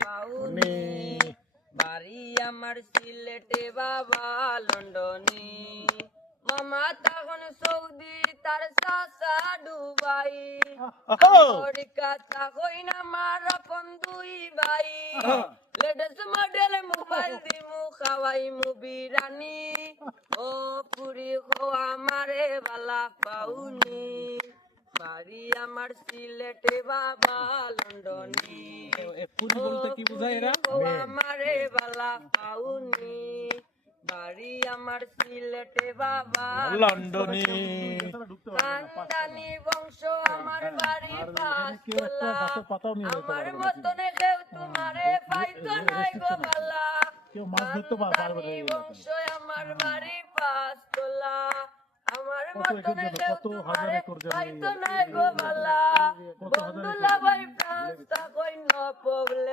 পাউনি বাড়ি আমার সিলেটে বাবা লন্ডনে মামা তখন সৌদি তার চাচা দুবাই আমেরিকা তখন আমার আপন দুই ভাই লেটেস্ট মডেল মোবাইল দিমু খাওয়াইমু বিরানি ও পুরি হো আমারে বালা পাউনি বাড়ি আমার সিলেটে বাবা লন্ডনে পুরি বলতে কি বোঝায় এরা? আমারে বালা পাউনি বাড়ি আমার সিলেটে বাবা লন্ডনে খানদানি বংশ আমার বাড়ি পাঁচতলা আমার মতনে কেউ তোমারে পাইতো নাই গো বালা খানদানি বংশ আমার বাড়ি পাঁচতলা আমার মতনে কেউ তোমারে পাইতো নাই গো বালা বন্ধু লাভাই ফ্রান্স তা কই ন প্রবলেম